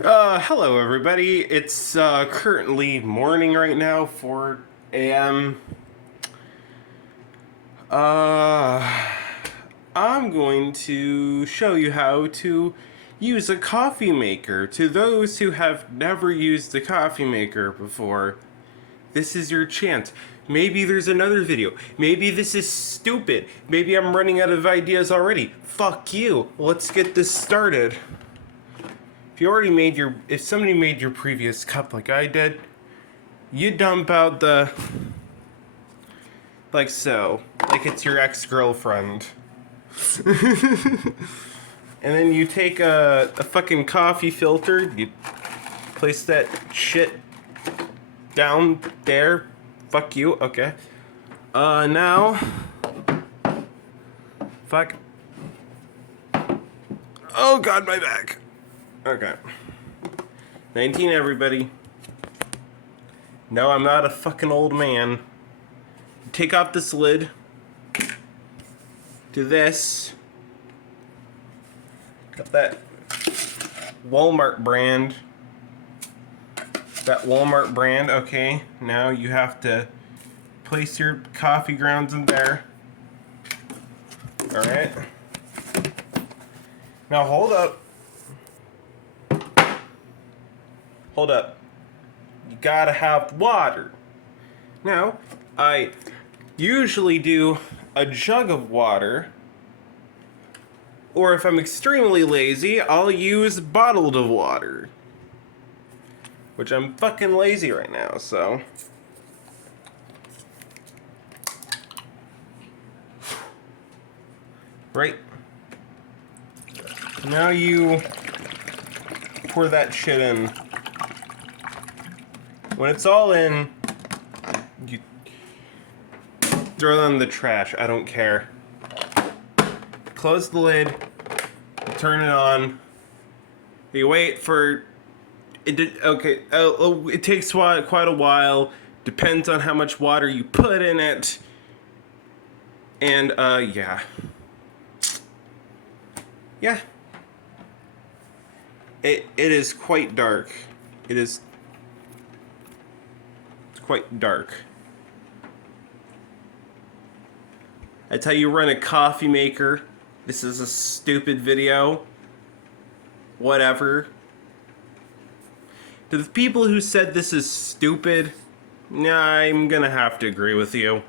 Hello everybody. It's currently morning right now, 4 a.m. Uh, I'm going to show you how to use a coffee maker. To those who have never used a coffee maker before, this is your chance. Maybe there's another video. Maybe this is stupid. Maybe I'm running out of ideas already. Fuck you. Let's get this started. If somebody made your previous cup like I did, you dump out like so, like it's your ex-girlfriend. And then you take a fucking coffee filter, you place that shit down there. Fuck you, okay. Now, fuck. Oh god, my back. Okay. 19, everybody. No, I'm not a fucking old man. Take off this lid. Do this. Got that Walmart brand. Okay. Now you have to place your coffee grounds in there. Alright. Now hold up. Hold up. You gotta have water. Now, I usually do a jug of water, or if I'm extremely lazy, I'll use bottled of water. Which I'm fucking lazy right now, so. Right. Now you pour that shit in. When it's all in, you throw it in the trash. I don't care. Close the lid. Turn it on. You wait for it. Okay. It takes quite a while. Depends on how much water you put in it. And yeah. Yeah. It is quite dark. It's quite dark. That's how you run a coffee maker. This is a stupid video. Whatever. To the people who said this is stupid, I'm gonna have to agree with you.